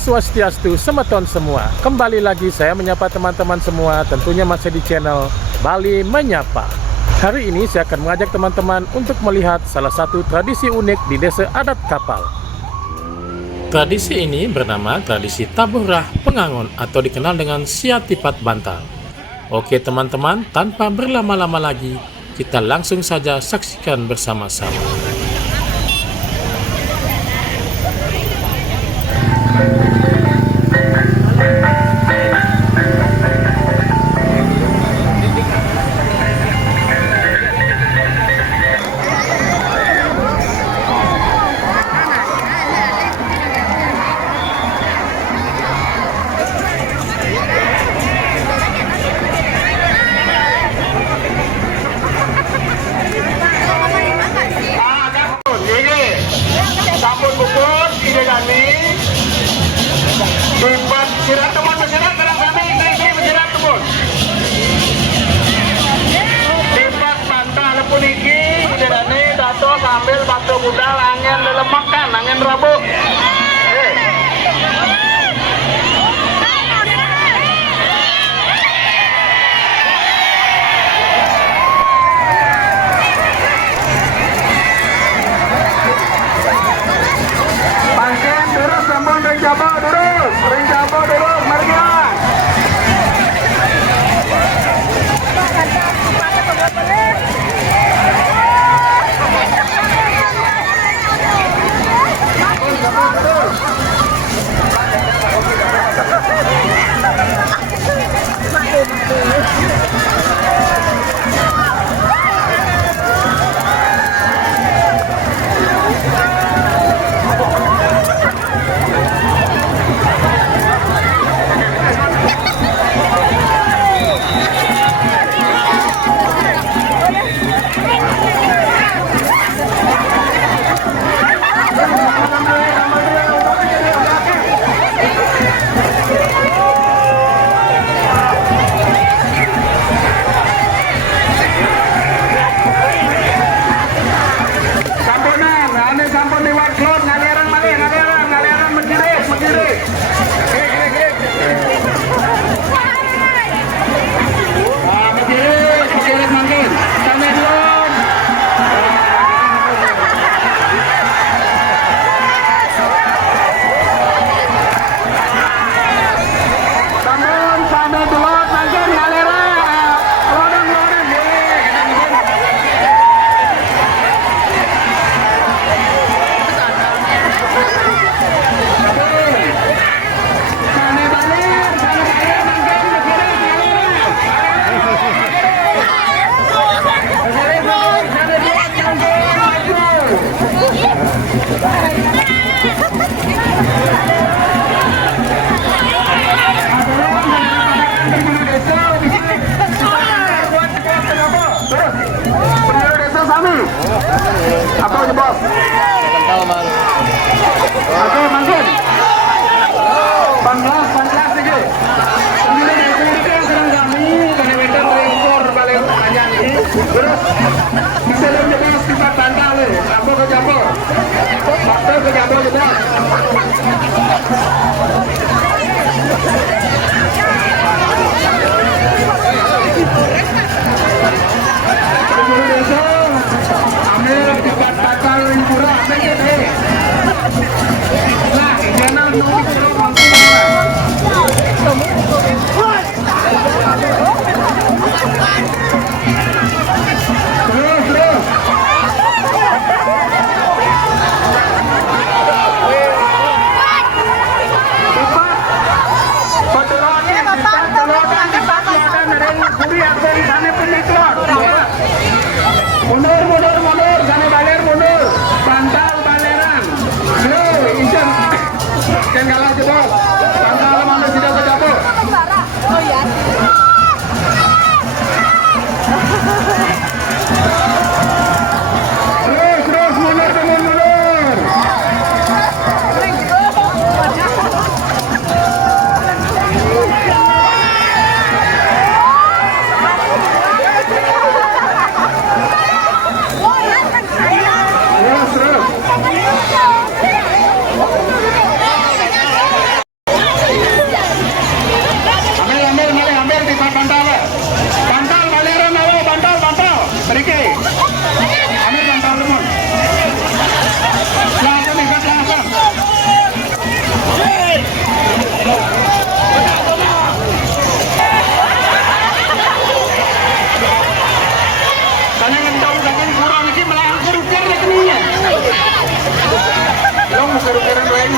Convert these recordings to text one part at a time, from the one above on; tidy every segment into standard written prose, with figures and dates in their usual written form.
Swastiastu, semeton semua. Kembali lagi saya menyapa teman-teman semua, tentunya masih di channel Bali Menyapa. Hari ini saya akan mengajak teman-teman untuk melihat salah satu tradisi unik di Desa Adat Kapal. Tradisi ini bernama tradisi Tabuh Rah Pengangon atau dikenal dengan Siatipat Bantal. Oke teman-teman, tanpa berlama-lama lagi, kita langsung saja saksikan bersama-sama. Sampun bubur, ide kami. Dibuat sirat teman bersirat barang kami, istri bersirat teman. Dibuat bantal pun iki, ide kami, dato sambil batu budal, angin lelemekan, angin rabuk. Ring Jabo, mari ya. Apa aja bos? Oke, mangkin. Panglas lagi. Ini sedang kami menemukan rekor balik panjang ini. Terus bisa lebih bos kita bantal nih. Apa ke Jabo? Faktor ke Jabo juga. Mundur, sana baler mundur, bantal baleran. Yo, ijen, kan kalah jebol, bantal mana tidak kejabut. Oh ya. lagi melawan kerugian rekeningnya. Lo mau kerugian lain?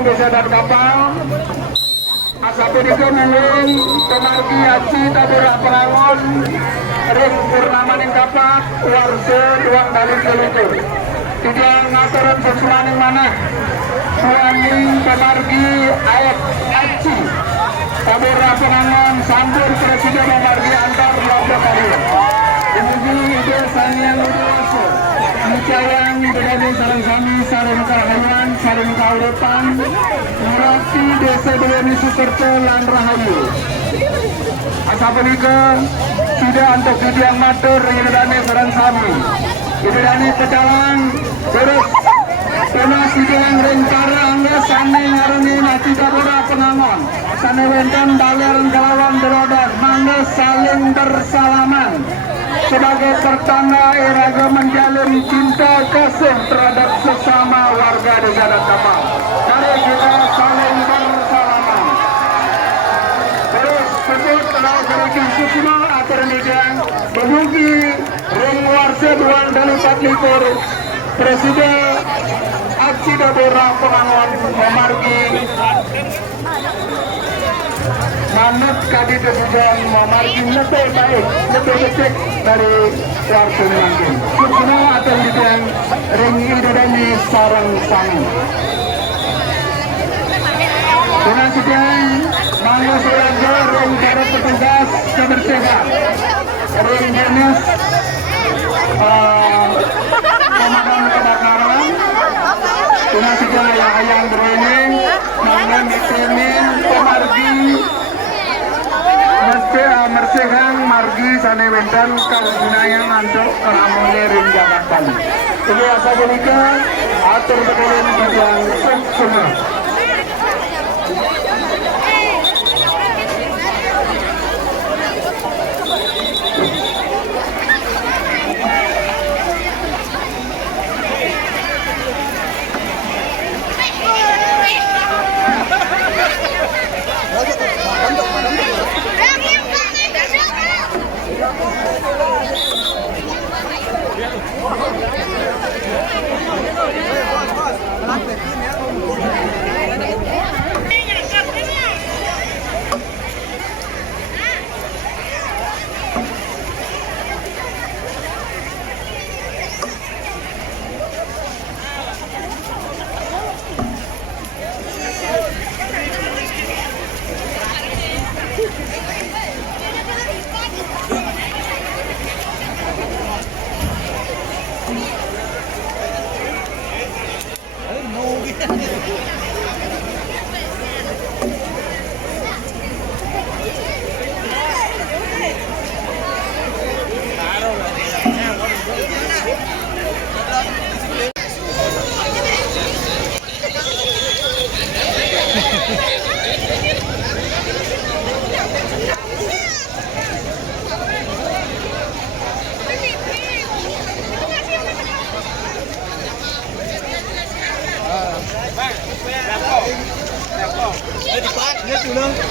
ring desa dan kapal. Asapunika mulung pemargi Haji Tabora Pelangon ring purnama ning kapak warso duang dalin kelutur. Tidak ngaturan sesuatu manah suami pemargi ayat Haji Tabora Pelangon sampun Presiden pemargi antar Lombok Kali. Demikian ide sanian udoso. Mencayang bedani sarang sami saling kahayan saling kaulepan murati desa Dewi Sukerto lan Rahayu. Asapunika tidak untuk didiang matur bedani sarang sami. Bedani pecalang terus kena sidang rencana angga sane ngaruni Haji Tabora Penangon. Sane wenten daler kelawan berodat mangga saling bersalaman. Sebagai pertanda iraga menjalin cinta kasih terhadap sesama warga desa dan kapal. Mari kita saling bersalaman. Terus sebut telah berikan susuma atur nidang memuji ring warsa duan dalipat likur Presiden Haji Tabora Penangon memargi manut kadi kesusahan memargi lebih baik, lebih becek dari warga Nangkin. Semua akan diberikan ring idodani sarang sami. Dengan sedang mangga selangga ring para petugas kebersihan, ring dinas pemadam kebakaran, dengan sedang yang berwenang, mangga mitemin pemargi mersihang margi sane wentan kalgunayang antuk keramune ring Jakarta. Ini asa punika atur sekalian bidang semua. Dia tulung.